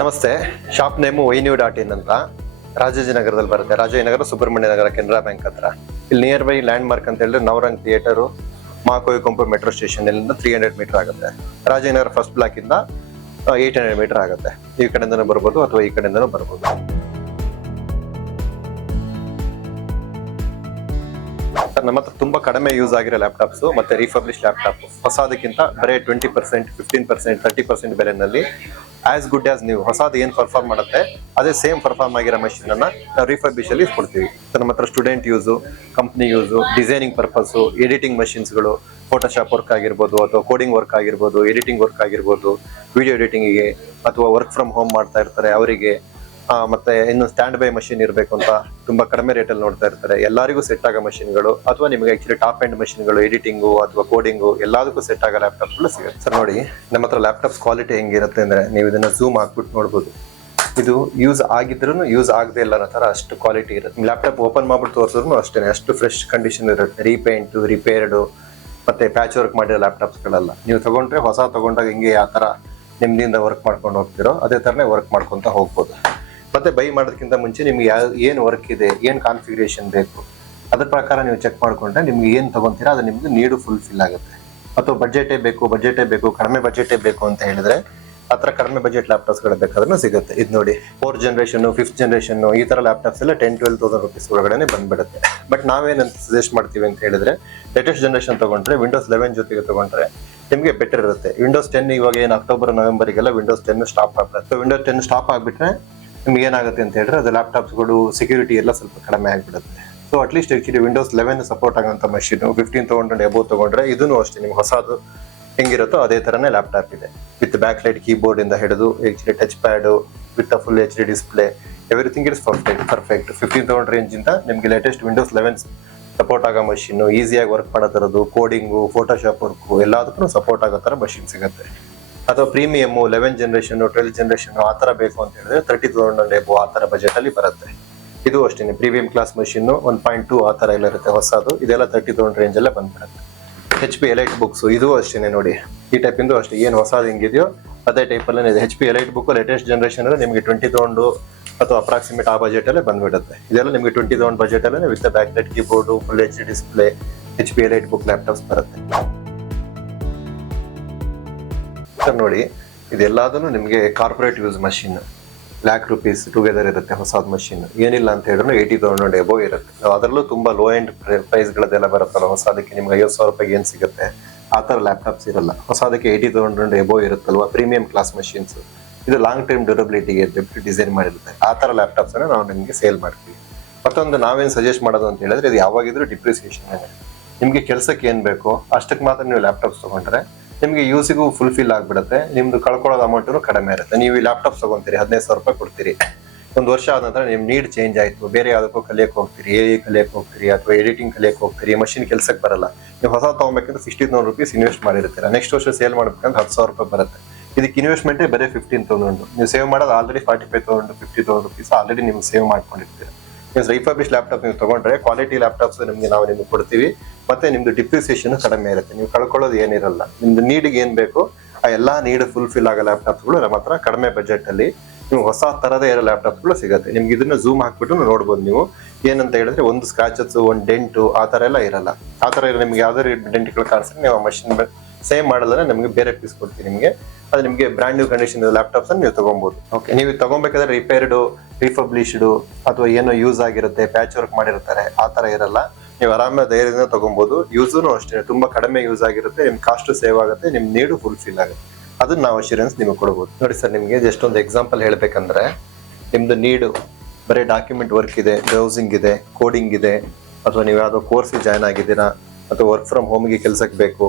ನಮಸ್ತೆ, shop name YNEW.in ಅಂತ ರಾಜಾಜಿನಗರದಲ್ಲಿ ಬರುತ್ತೆ. ರಾಜಾಜಿನಗರ ಸುಬ್ರಹ್ಮಣ್ಯ ನಗರ ಕೆನರಾ ಬ್ಯಾಂಕ್ ಹತ್ರ. ಇಲ್ಲಿ ನಿಯರ್ ಬೈ ಲ್ಯಾಂಡ್ ಮಾರ್ಕ್ ಅಂತ ಹೇಳಿದ್ರೆ ನವರಂಗ್ ಥಿಯೇಟರು, ಮಾಕೋಯಿಕೊಂಪು ಮೆಟ್ರೋ ಸ್ಟೇಷನ್ ಇಲ್ಲಿಂದ 300 ಮೀಟರ್ ಆಗುತ್ತೆ. ರಾಜಾಜಿನಗರ ಫಸ್ಟ್ ಬ್ಲಾಕ್ ಇಂದ 800 ಮೀಟರ್ ಆಗುತ್ತೆ. ಈ ಕಡೆಯಿಂದನೂ ಬರ್ಬೋದು ಅಥವಾ ಈ ಕಡೆಯಿಂದನೂ ಬರ್ಬೋದು. ನಮ್ಮ ಹತ್ರ ತುಂಬಾ ಕಡಿಮೆ ಯೂಸ್ ಆಗಿರೋ ಲ್ಯಾಪ್ಟಾಪ್ಸ್ ಮತ್ತೆ ರೀಫರ್ಬಿಶ್ ಲ್ಯಾಪ್ಟಾಪ್ ಹೊಸದಕ್ಕಿಂತ ಬರೀ 20%, 15%, 30% ಬೆಲೆನಲ್ಲಿ ಆಸ್ ಗುಡ್ ಆಸ್ ನೀವು ಹೊಸದು ಏನ್ ಪರ್ಫಾರ್ಮ್ ಮಾಡುತ್ತೆ ಅದೇ ಸೇಮ್ ಪರ್ಫಾರ್ಮ್ ಆಗಿರೋ ಮಷೀನ್ ಅನ್ನ ನಾವು ರೀಫರ್ಬಿಶ್ ಅಲ್ಲಿ ಕೊಡ್ತೀವಿ. ನಮ್ಮ ಹತ್ರ student use, company use, designing purpose, editing ಮಷಿನ್ಸ್ಗಳು, ಫೋಟೋಶಾಪ್ ವರ್ಕ್ ಆಗಿರ್ಬೋದು ಅಥವಾ ಕೋಡಿಂಗ್ ವರ್ಕ್ ಆಗಿರ್ಬೋದು, ಎಡಿಟಿಂಗ್ ವರ್ಕ್ ಆಗಿರ್ಬೋದು, ವಿಡಿಯೋ ಎಡಿಟಿಂಗಿಗೆ ಅಥವಾ ವರ್ಕ್ ಫ್ರಮ್ ಹೋಮ್ ಮಾಡ್ತಾ ಇರ್ತಾರೆ ಅವರಿಗೆ, ಮತ್ತೆ ಇನ್ನು ಸ್ಟ್ಯಾಂಡ್ ಬೈ ಮಷಿನ್ ಇರಬೇಕು ಅಂತ ತುಂಬಾ ಕಡಿಮೆ ರೇಟಲ್ಲಿ ನೋಡ್ತಾ ಇರ್ತಾರೆ, ಎಲ್ಲರಿಗೂ ಸೆಟ್ ಆಗೋ ಮಷಿನ್ಗಳು ಅಥವಾ ನಿಮಗೆ ಆಕ್ಚುಲಿ ಟಾಪ್ ಎಂಡ್ ಮಷಿನ್ಗಳು ಎಡಿಟಿಂಗು ಅಥವಾ ಕೋಡಿಂಗು ಎಲ್ಲದಕ್ಕೂ ಸೆಟ್ ಆಗೋ ಲ್ಯಾಪ್ಟಾಪ್ಗಳು ಸಿಗುತ್ತೆ. ಸರ್ ನೋಡಿ, ನಮ್ಮ ಹತ್ರ ಲ್ಯಾಪ್ಟಾಪ್ಸ್ ಕ್ವಾಲಿಟಿ ಹೆಂಗಿರುತ್ತೆ ಅಂದ್ರೆ ನೀವು ಇದನ್ನ ಝೂಮ್ ಹಾಕ್ಬಿಟ್ಟು ನೋಡ್ಬೋದು. ಇದು ಯೂಸ್ ಆಗಿದ್ರು ಯೂಸ್ ಆಗದೆ ಇಲ್ಲ ಅನ್ನೋ ತರ ಅಷ್ಟು ಕ್ವಾಲಿಟಿ ಇರುತ್ತೆ. ಲ್ಯಾಪ್ಟಾಪ್ ಓಪನ್ ಮಾಡ್ಬಿಟ್ಟು ತೋರಿಸಿದ್ರು ಅಷ್ಟೇ, ಅಷ್ಟು ಫ್ರೆಶ್ ಕಂಡೀಷನ್ ಇರುತ್ತೆ. ರೀಪೇಂಟ್, ರಿಪೇರ್ಡು ಮತ್ತೆ ಪ್ಯಾಚ್ ವರ್ಕ್ ಮಾಡಿರೋ ಲ್ಯಾಪ್ಟಾಪ್ಸ್ಗಳೆಲ್ಲ ನೀವು ತಗೊಂಡ್ರೆ ಹೊಸ ತಗೊಂಡಾಗ ಹಿಂಗೆ ಯಾವ ತರ ನೆಮ್ಮದಿಯಿಂದ ವರ್ಕ್ ಮಾಡ್ಕೊಂಡು ಹೋಗ್ತಿರೋ ಅದೇ ತರನೇ ವರ್ಕ್ ಮಾಡ್ಕೊಂತ ಹೋಗ್ಬೋದು. ಮತ್ತೆ ಬೈ ಮಾಡೋದಕ್ಕಿಂತ ಮುಂಚೆ ನಿಮ್ಗೆ ಏನು ವರ್ಕ್ ಇದೆ, ಏನು ಕಾನ್ಫಿಗರೇಷನ್ ಬೇಕು ಅದ್ರ ಪ್ರಕಾರ ನೀವು ಚೆಕ್ ಮಾಡ್ಕೊಂಡ್ರೆ ನಿಮ್ಗೆ ಏನು ತಗೊಂತೀರಾ ಅದು ನಿಮ್ಗೆ ನೀಡು ಫುಲ್ಫಿಲ್ ಆಗುತ್ತೆ. ಅಥವಾ ಬಜೆಟೇ ಬೇಕು, ಕಡಿಮೆ ಬಜೆಟೇ ಬೇಕು ಅಂತ ಹೇಳಿದ್ರೆ ಆ ಥರ ಕಡಿಮೆ ಬಜೆಟ್ ಲ್ಯಾಪ್ಟಾಪ್ಸ್ಗಳು ಬೇಕಾದ್ರೂ ಸಿಗುತ್ತೆ. ಇದು ನೋಡಿ, 4th ಜನರೇಷನ್, 5th ಜನರೇಷನ್ ಈ ಥರ ಲ್ಯಾಪ್ಟಾಪ್ಸ್ ಎಲ್ಲ 10-12,000 ರೂಪೀಸ್ ಒಳಗಡೆ ಬಂದ್ಬಿಡುತ್ತೆ. ಬಟ್ ನಾವೇನಂತ ಸಜೆಸ್ಟ್ ಮಾಡ್ತೀವಿ ಅಂತ ಹೇಳಿದ್ರೆ ಲೇಟೆಸ್ಟ್ ಜನರೇಷನ್ ತಗೊಂಡ್ರೆ Windows 11 ಜೊತೆಗೆ ತಗೊಂಡ್ರೆ ನಿಮಗೆ ಬೆಟರ್ ಇರುತ್ತೆ. Windows 10 ಇವಾಗ ಏನು ಅಕ್ಟೋಬರ್, ನವೆಂಬರ್ಗೆಲ್ಲ Windows 10 ಸ್ಟಾಪ್ ಆಗ್ಬಿಡುತ್ತೆ. Windows 10 ಸ್ಟಾಪ್ ಆಗ್ಬಿಟ್ರೆ ನಿಮ್ಗೆ ಏನಾಗುತ್ತೆ ಅಂತ ಹೇಳಿದ್ರೆ ಅದು ಲ್ಯಾಪ್ಟಾಪ್ಸ್ಗಳು ಸೆಕ್ಯೂರಿಟಿ ಎಲ್ಲ ಸ್ವಲ್ಪ ಕಡಿಮೆ ಆಗಿಬಿಡುತ್ತೆ. So at least actually Windows 11 support ಆಗೋಂಥ ಮಷೀನು 15 ತಗೊಂಡ್ರೆ ಎಬೋ ತಗೊಂಡ್ರೆ ಇದನ್ನು ಅಷ್ಟೇ ನಿಮ್ಗೆ ಹೊಸದು ಹೆಂಗಿರುತ್ತೋ ಅದೇ ತರನೇ ಲ್ಯಾಪ್ಟಾಪ್ ಇದೆ. ವಿತ್ ಬ್ಯಾಕ್ ಲೈಟ್ ಕೀಬೋರ್ಡ್ ಇಂದ ಹಿಡಿದು actually touch pad with full HD display, everything is perfect. 15,000 range ಇಂದ ನಿಮ್ಗೆ ಲೇಟೆಸ್ಟ್ Windows 11 ಸಪೋರ್ಟ್ ಆಗೋ ಮಷೀನು, ಈಸಿಯಾಗಿ ವರ್ಕ್ ಮಾಡೋ ಥರದ್ದು, ಕೋಡಿಂಗು, ಫೋಟೋಶಾಪ್ ವರ್ಕು ಎಲ್ಲದಕ್ಕೂ ಸಪೋರ್ಟ್ ಆಗೋ ಥರ ಮಷೀನ್ ಸಿಗುತ್ತೆ. ಅಥವಾ premium 11th generation, 12th generation ಆ ಥರ ಬೇಕು ಅಂತ ಹೇಳಿದ್ರೆ 30,000 ಎಬೋ ಆ ಥರ ಬಜೆಟ್ ಅಲ್ಲಿ ಬರುತ್ತೆ. ಇದು ಅಷ್ಟೇ ಪ್ರೀಮಿಯಂ ಕ್ಲಾಸ್ ಮಷೀನ್ 1.2 ಆ ಥರ ಎಲ್ಲ ಇರುತ್ತೆ ಹೊಸದು. ಇದೆಲ್ಲ 30,000 ರೇಂಜ್ ಅಲ್ಲೇ ಬಂದ್ಬಿಡುತ್ತೆ. HP ಎಲೈಟ್ ಬುಕ್ಸ್ ಇದು ಅಷ್ಟೇ ನೋಡಿ, ಈ ಟೈಪ್ ಇಂದು ಅಷ್ಟೇ ಏನು ಹೊಸದು ಹೆಂಗಿದೆಯೋ ಅದೇ ಟೈಪ್ ಅಲ್ಲೇ ಇದೆ. HP elite book latest generation ಅಲ್ಲಿ ನಿಮಗೆ 20,000 ಅಥವಾ ಅಪ್ರಾಕ್ಸಿಮೇಟ್ ಆ ಬಜೆಟ್ ಅಲ್ಲೇ ಬಂದ್ಬಿಡುತ್ತೆ. ಇದೆಲ್ಲ ನಿಮಗೆ 20,000 ಬಜೆಟ್ ಅಲ್ಲೇ with back light keyboard, full HD display HP elite book laptops ಬರುತ್ತೆ. ನೋಡಿ, ಇದೆಲ್ಲದನ್ನು ನಿಮಗೆ ಕಾರ್ಪೊರೇಟ್ ಯೂಸ್ ಮಷೀನ್ ₹1,00,000 ಟುಗೆದರ್ ಇರುತ್ತೆ ಹೊಸದ್ ಮಷೀನ್. ಏನಿಲ್ಲ ಅಂತ ಹೇಳಿದ್ರೆ 80,000 ಎಬೋ ಇರುತ್ತೆ. ಅದರಲ್ಲೂ ತುಂಬಾ ಲೋ ಎಂಡ್ ಪ್ರೈಸ್ಗಳದೆಲ್ಲ ಬರುತ್ತಲ್ಲ ಹೊಸದಕ್ಕೆ ನಿಮ್ಗೆ 50,000 ರೂಪಾಯಿಗೆ ಏನ್ ಸಿಗುತ್ತೆ ಆ ಥರ ಲ್ಯಾಪ್ಟಾಪ್ಸ್ ಇರಲ್ಲ. ಹೊಸದಕ್ಕೆ 80,000 ಎಬೋ ಇರುತ್ತಲ್ವಾ, ಪ್ರೀಮಿಯಂ ಕ್ಲಾಸ್ ಮಷೀನ್ಸ್. ಇದು ಲಾಂಗ್ ಟೈಮ್ ಡ್ಯೂರಬಿಲಿಟಿಗೆ ಡಿಸೈನ್ ಮಾಡಿರುತ್ತೆ. ಆ ಥರ ಲ್ಯಾಪ್ಟಾಪ್ಸ್ ಅನ್ನ ನಾವು ನಿಮಗೆ ಸೇಲ್ ಮಾಡ್ತೀವಿ. ಮತ್ತೊಂದು ನಾವೇನು ಸಜೆಸ್ಟ್ ಮಾಡೋದು ಅಂತ ಹೇಳಿದ್ರೆ ಇದು ಯಾವಾಗಿದ್ರು ಡಿಪ್ರಿಸಿಯೇಷನ್. ನಿಮ್ಗೆ ಕೆಲಸಕ್ಕೆ ಏನ್ ಬೇಕೋ ಅಷ್ಟಕ್ಕೆ ಮಾತ್ರ ನೀವು ಲ್ಯಾಪ್ಟಾಪ್ಸ್ ತಗೊಂಡ್ರೆ ನಿಮ್ಗೆ ಯೂಸಿಗೂ ಫುಲ್ಫಿಲ್ ಆಗ್ಬಿಡುತ್ತೆ. ನಿಮ್ದು ಕಳ್ಕೊಳ್ಳೋದು ಅಮೌಂಟು ಕಡಿಮೆ ಇರುತ್ತೆ. ನೀವು ಈ ಲ್ಯಾಪ್ಟಾಪ್ ತಗೊಂತೀರಿ, 15,000 ರೂಪಾಯಿ ಕೊಡ್ತೀರಿ. ಒಂದು ವರ್ಷ ಆದ ನಂತರ ನಿಮ್ ನೀಡ್ ಚೇಂಜ್ ಆಯ್ತು, ಬೇರೆ ಯಾವುದಕ್ಕೂ ಕಲಿಯಕ್ಕೆ ಹೋಗ್ತೀರಿ, ಕಲಿಯಕ್ಕೆ ಹೋಗ್ತೀರಿ ಅಥವಾ ಎಡಿಟಿಂಗ್ ಕಲಿಯಕ್ಕೆ ಹೋಗ್ತೀರಿ, ಮಷಿನ್ ಕೆಲ್ಸಕ್ಕೆ ಬರಲ್ಲ. ನೀವು ಹೊಸ ತಗೊಬೇಕಂದ್ರೆ 60,000 ರೂಪೀಸ್ ಇನ್ವೆಸ್ಟ್ ಮಾಡಿರ್ತೀರ. ನೆಕ್ಸ್ಟ್ ವರ್ಷ ಸೇಲ್ ಮಾಡ್ಬೇಕಂದ್ರೆ 10,000 ರೂಪಾಯಿ ಬರುತ್ತೆ. ಇದಕ್ಕೆ ಇನ್ವೆಸ್ಟ್ಮೆಂಟೇ ಬರೀ 15,000. ನೀವು ಸೇವ್ ಮಾಡೋದು ಆಲ್ರೆಡಿ 45,000, 50,000 ರೂಪೀಸ್ ಆಲ್ರೆಡಿ ನೀವು ಸೇವ್ ಮಾಡ್ಕೊಂಡಿರ್ತೀರ. ನೀವು ರೀಫರ್ಬಿಶ್ ಲ್ಯಾಪ್ಟಾಪ್ ನೀವು ತಗೊಂಡ್ರೆ ಕ್ವಾಲಿಟಿ ಲ್ಯಾಪ್ಟಾಪ್ಸ್ ನಿಮ್ಗೆ ಕೊಡ್ತೀವಿ. ಮತ್ತೆ ನಿಮ್ದು ಡಿಪ್ರಿಸಿಯೇಷನ್ ಕಡಿಮೆ ಇರುತ್ತೆ, ನೀವು ಕಳ್ಕೊಳ್ಳೋದು ಏನಿರಲ್ಲ. ನಿಮ್ದು ನೀಡಿಗೆ ಏನ್ ಬೇಕು ಆ ಎಲ್ಲಾ ನೀಡ್ ಫುಲ್ಫಿಲ್ ಆಗೋ ಲ್ಯಾಪ್ಟಾಪ್ಸ್ಗಳು ನಮ್ಮ ಹತ್ರ ಕಡಿಮೆ ಬಜೆಟ್ ಅಲ್ಲಿ ನೀವು ಹೊಸ ತರದೇ ಇರೋ ಲ್ಯಾಪ್ಟಾಪ್ಗಳು ಸಿಗುತ್ತೆ. ನಿಮ್ಗೆ ಇದನ್ನ ಝೂಮ್ ಹಾಕ್ಬಿಟ್ಟು ನೋಡ್ಬೋದು. ನೀವು ಏನಂತ ಹೇಳಿದ್ರೆ ಒಂದು ಸ್ಕ್ರಾಚಸ್, ಒಂದು ಡೆಂಟು ಆ ತರ ಎಲ್ಲ ಇರಲ್ಲ. ಆ ತರ ನಿಮ್ಗೆ ಯಾವ್ದಾದ್ರು ಡೆಂಟ್ಗಳು ಕಾಣಿಸಿದ್ರೆ ನೀವು ಮಷಿನ್ ಸೇಮ್ ಮಾಡೋದ್ರೆ ನಮಗೆ ಬೇರೆ ಪೀಸ್ ಕೊಡ್ತೀವಿ ನಿಮಗೆ. ಅದು ನಿಮಗೆ ಬ್ರ್ಯಾಂಡ್ ನ್ಯೂ ಕಂಡೀಷನ್ ಲ್ಯಾಪ್ಟಾಪ್ಸ್ ಅನ್ನು ನೀವು ತಗೊಬಹುದು. ಓಕೆ, ನೀವು ತಗೊಬೇಕಾದ್ರೆ ರಿಪೇರ್ಡು, ರಿಫಬ್ಲಿಶ್ಡ್ ಅಥವಾ ಏನೋ ಯೂಸ್ ಆಗಿರುತ್ತೆ, ಪ್ಯಾಚ್ ವರ್ಕ್ ಮಾಡಿರ್ತಾರೆ, ಆ ತರ ಇರಲ್ಲ. ನೀವು ಆರಾಮ ಧೈರ್ಯದಿಂದ ತಗೊಬಹುದು. ಯೂಸೂ ಅಷ್ಟೇ ತುಂಬಾ ಕಡಿಮೆ ಯೂಸ್ ಆಗಿರುತ್ತೆ, ನಿಮ್ ಕಾಸ್ಟ್ ಸೇವ್ ಆಗುತ್ತೆ, ನಿಮ್ ನೀಡು ಫುಲ್ಫಿಲ್ ಆಗುತ್ತೆ. ಅದನ್ನ ನಾವು ಅಶ್ಯೂರೆನ್ಸ್ ನಿಮಗೆ ಕೊಡಬಹುದು. ನೋಡಿ ಸರ್, ನಿಮ್ಗೆ ಜಸ್ಟ್ ಒಂದು ಎಕ್ಸಾಂಪಲ್ ಹೇಳ್ಬೇಕಂದ್ರೆ ನಿಮ್ದು ನೀಡು ಬರೀ ಡಾಕ್ಯುಮೆಂಟ್ ವರ್ಕ್ ಇದೆ, ಬ್ರೌಸಿಂಗ್ ಇದೆ, ಕೋಡಿಂಗ್ ಇದೆ, ಅಥವಾ ನೀವು ಯಾವ್ದೋ ಕೋರ್ಸ್ ಜಾಯ್ನ್ ಆಗಿದ್ದೀರಾ ಅಥವಾ ವರ್ಕ್ ಫ್ರಮ್ ಹೋಮ್ಗೆ ಕೆಲ್ಸಕ್ಕೆ ಬೇಕು,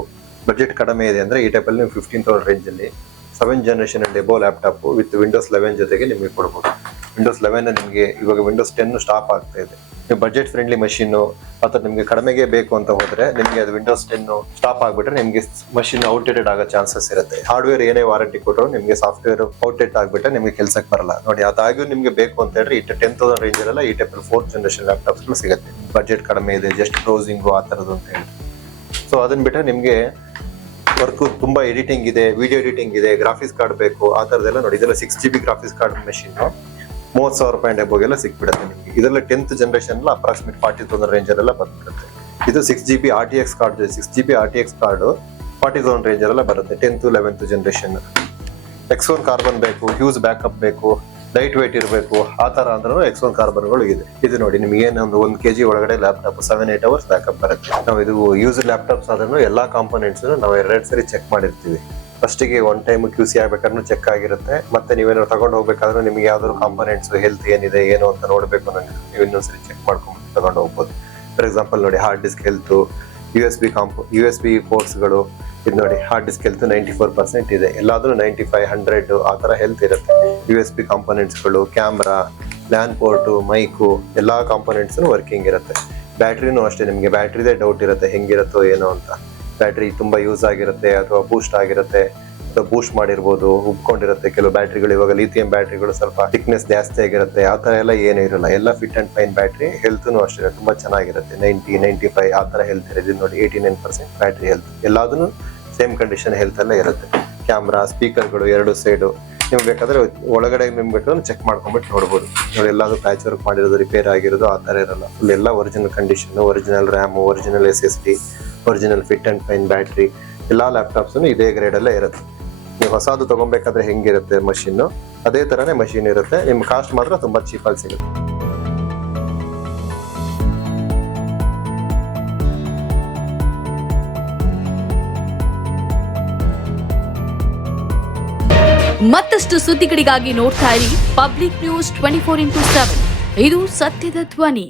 ಬಜೆಟ್ ಕಡಿಮೆ ಇದೆ ಅಂದ್ರೆ ಈ ಟೈಪಲ್ಲಿ ನೀವು 15,000 ರೇಂಜ್ ಅಲ್ಲಿ 7th generation and above laptop with Windows 11 ಜೊತೆಗೆ ನಿಮಗೆ ಕೊಡ್ಬೋದು. Windows 11 ನಿಮಗೆ ಇವಾಗ Windows 10 ಸ್ಟಾಪ್ ಆಗ್ತಾ ಇದೆ. ನೀವು ಬಜೆಟ್ ಫ್ರೆಂಡ್ಲಿ ಮಷೀನು ಅಥವಾ ನಿಮಗೆ ಕಡಿಮೆಗೆ ಬೇಕು ಅಂತ ಹೋದ್ರೆ ನಿಮಗೆ ಅದು Windows 10 ಸ್ಟಾಪ್ ಆಗ್ಬಿಟ್ರೆ ನಿಮಗೆ ಮಷೀನ್ ಔಟ್ಡೇಟೆಡ್ ಆಗೋ ಚಾನ್ಸಸ್ ಇರುತ್ತೆ. ಹಾರ್ಡ್ವೇರ್ ಏನೇ ವಾರಂಟಿ ಕೊಟ್ಟರು ನಿಮಗೆ ಸಾಫ್ಟ್ವೇರ್ ಔಟ್ಡೇಟ್ ಆಗ್ಬಿಟ್ರೆ ನಿಮಗೆ ಕೆಲ್ಸಕ್ಕೆ ಬರಲ್ಲ. ನೋಡಿ, ಅದಾಗೂ ನಿಮಗೆ ಬೇಕು ಅಂತ ಹೇಳಿದ್ರೆ 10,000 ರೇಂಜ್ ಅಲ್ಲ ಈ ಟೈಪ್ 4th ಜನರೇಷನ್ ಲ್ಯಾಪ್ಟಾಪ್ಸ್ ಸಿಗುತ್ತೆ. ಬಜೆಟ್ ಕಡಿಮೆ ಇದೆ, ಜಸ್ಟ್ ಬ್ರೌಸಿಂಗು ಆ ಥರದ್ದು ಅಂತ ಹೇಳಿ. ಸೊ ಅದನ್ನ ಬಿಟ್ಟರೆ ನಿಮಗೆ ವರ್ಕ್ ತುಂಬಾ ಎಡಿಟಿಂಗ್ ಇದೆ, ವಿಡಿಯೋ ಎಡಿಟಿಂಗ್ ಇದೆ, ಗ್ರಾಫಿಕ್ಸ್ ಕಾರ್ಡ್ ಬೇಕು ಆ ತರದೆಲ್ಲ ನೋಡಿ. ಇದೆಲ್ಲ 6GB ಗ್ರಾಫಿಕ್ಸ್ ಕಾರ್ಡ್ ಮೆಷಿನ್ 30,000 ರೂಪಾಯಿ ಎಬೋಗೆಲ್ಲ ಸಿಕ್ಬಿಡುತ್ತೆ ನಿಮಗೆ. ಇದೆಲ್ಲ 10th ಜನರೇಷನ್ ಅಪ್ರಾಕ್ಸಿಮೇಟ್ 40,000 ರೇಂಜ್ ಅಲ್ಲೆಲ್ಲ ಬಂದ್ಬಿಡುತ್ತೆ. ಇದು 6GB RTX card, 6GB RTX card 40,000 range ಅಲ್ಲೆಲ್ಲ ಬರುತ್ತೆ. 10th 11th generation. X1 carbon ಬೇಕು, ಹ್ಯೂಸ್ ಬ್ಯಾಕಪ್ ಬೇಕು, ಲೈಟ್ ವೇಟ್ ಇರಬೇಕು, ಆ ತರ ಅಂದ್ರೂ X1 ಕಾರ್ಬನ್ಗಳು ಇದೆ. ಇದು ನೋಡಿ ನಿಮ್ಗೆ ಏನೊಂದು 1 kg ಒಳಗಡೆ ಲ್ಯಾಪ್ಟಾಪ್ 7-8 ಅವರ್ಸ್ ಬ್ಯಾಕಪ್ ಬರುತ್ತೆ. ನಾವು ಇದು ಯೂಸ್ ಲ್ಯಾಪ್ಟಾಪ್ಸ್ ಆದ್ರೂ ಎಲ್ಲಾ ಕಾಂಪೋನೆಂಟ್ಸ್ ನಾವು 2 ಸರಿ ಚೆಕ್ ಮಾಡಿರ್ತೀವಿ. ಫಸ್ಟಿಗೆ 1 ಟೈಮ್ QC ಆಗ್ಬೇಕಾದ್ರೂ ಚೆಕ್ ಆಗಿರುತ್ತೆ. ಮತ್ತೆ ನೀವೇನೋ ತಗೊಂಡು ಹೋಗ್ಬೇಕಾದ್ರೂ ನಿಮ್ಗೆ ಯಾವ್ದಾದ್ರು ಕಾಂಪೋನೆಂಟ್ಸ್ ಹೆಲ್ತ್ ಏನಿದೆ ಏನು ಅಂತ ನೋಡ್ಬೇಕು ಅನ್ನೋದು ನೀವು ಇನ್ನೊಂದ್ಸರಿ ಚೆಕ್ ಮಾಡ್ಕೊಂಡು ತಗೊಂಡು ಹೋಗ್ಬೋದು. ಫಾರ್ ಎಕ್ಸಾಂಪಲ್ ನೋಡಿ ಹಾರ್ಡ್ ಡಿಸ್ಕ್ ಹೆಲ್ತ್, USB ಪೋರ್ಟ್ಸ್ಗಳು. ಇದು ನೋಡಿ ಹಾರ್ಡ್ ಡಿಸ್ಕ್ ಹೆಲ್ತ್ 94% ಇದೆ, ಎಲ್ಲಾದ್ರೂ 95, 100 ಆ ತರ ಹೆಲ್ತ್ ಇರುತ್ತೆ. USB ಕಾಂಪೋನೆಂಟ್ಸ್ಗಳು, ಕ್ಯಾಮ್ರಾ, ಲ್ಯಾನ್ ಪೋರ್ಟು, ಮೈಕು ಎಲ್ಲಾ ಕಾಂಪೋನೆಂಟ್ಸ್ ವರ್ಕಿಂಗ್ ಇರುತ್ತೆ. ಬ್ಯಾಟ್ರಿನೂ ಅಷ್ಟೇ, ನಿಮ್ಗೆ ಬ್ಯಾಟ್ರಿದೇ ಡೌಟ್ ಇರುತ್ತೆ ಹೆಂಗಿರುತ್ತೋ ಏನೋ ಅಂತ. ಬ್ಯಾಟ್ರಿ ತುಂಬಾ ಯೂಸ್ ಆಗಿರುತ್ತೆ ಅಥವಾ ಬೂಸ್ಟ್ ಆಗಿರುತ್ತೆ ಅಥವಾ ಬೂಸ್ಟ್ ಮಾಡಿರ್ಬೋದು, ಉಬ್ಕೊಂಡಿರುತ್ತೆ. ಕೆಲವು ಬ್ಯಾಟ್ರಿಗಳು ಇವಾಗ ಲಿಥಿಯಂ ಬ್ಯಾಟ್ರಿಗಳು ಸ್ವಲ್ಪ ಥಿಕ್ನೆಸ್ ಜಾಸ್ತಿ ಆಗಿರುತ್ತೆ, ಆ ತರ ಎಲ್ಲ ಏನೂ ಇರಲ್ಲ. ಎಲ್ಲ ಫಿಟ್ ಅಂಡ್ ಫೈನ್ ಬ್ಯಾಟ್ರಿ. ಹೆಲ್ತ್ನು ಅಷ್ಟೇ ತುಂಬಾ ಚೆನ್ನಾಗಿರುತ್ತೆ, 90, 95 ಆ ತರ ಹೆಲ್ತ್ ಇರುತ್ತೆ. ಇದು ನೋಡಿ 89% ಬ್ಯಾಟ್ರಿ ಹೆಲ್ತ್. ಎಲ್ಲಾದ್ರೂ ಸೇಮ್ ಕಂಡೀಷನ್ ಹೆಲ್ತ್ ಎಲ್ಲ ಇರುತ್ತೆ. ಕ್ಯಾಮ್ರಾ, ಸ್ಪೀಕರ್ಗಳು 2 ಸೈಡು ನಿಮ್ಗೆ ಬೇಕಾದ್ರೆ ಒಳಗಡೆ ನಿಮ್ಗೆ ಬೇಕಾದ್ರೆ ಚೆಕ್ ಮಾಡ್ಕೊಂಡ್ಬಿಟ್ಟು ನೋಡ್ಬೋದು. ನೋಡಿ ಎಲ್ಲಾದ್ರೂ ಪ್ಯಾಚ್ ವರ್ಕ್ ಮಾಡಿರೋದು, ರಿಪೇರ್ ಆಗಿರೋದು ಆ ತರ ಇರಲ್ಲ. ಫುಲ್ ಎಲ್ಲ original condition, original RAM, original SSD, original fit and fine battery. ಎಲ್ಲಾ ಲ್ಯಾಪ್ಟಾಪ್ಸ್ ಇದೇ ಗ್ರೇಡ್ ಅಲ್ಲೇ ಇರುತ್ತೆ. ನೀವು ಹೊಸದು ತಗೊಬೇಕಾದ್ರೆ ಹೆಂಗಿರುತ್ತೆ ಮಷೀನ್, ಅದೇ ತರನೇ ಮಷೀನ್ ಇರುತ್ತೆ. ನಿಮ್ ಕಾಸ್ಟ್ ಮಾತ್ರ ತುಂಬಾ ಚೀಪ್ ಆಗಿ ಸಿಗುತ್ತೆ. ಮತ್ತಷ್ಟು ಸುದ್ದಿಗಳಿಗಾಗಿ ನೋಡ್ತಾ ಇರಿ ಪಬ್ಲಿಕ್ ನ್ಯೂಸ್ 24x7. ಇದು ಸತ್ಯದ ಧ್ವನಿ.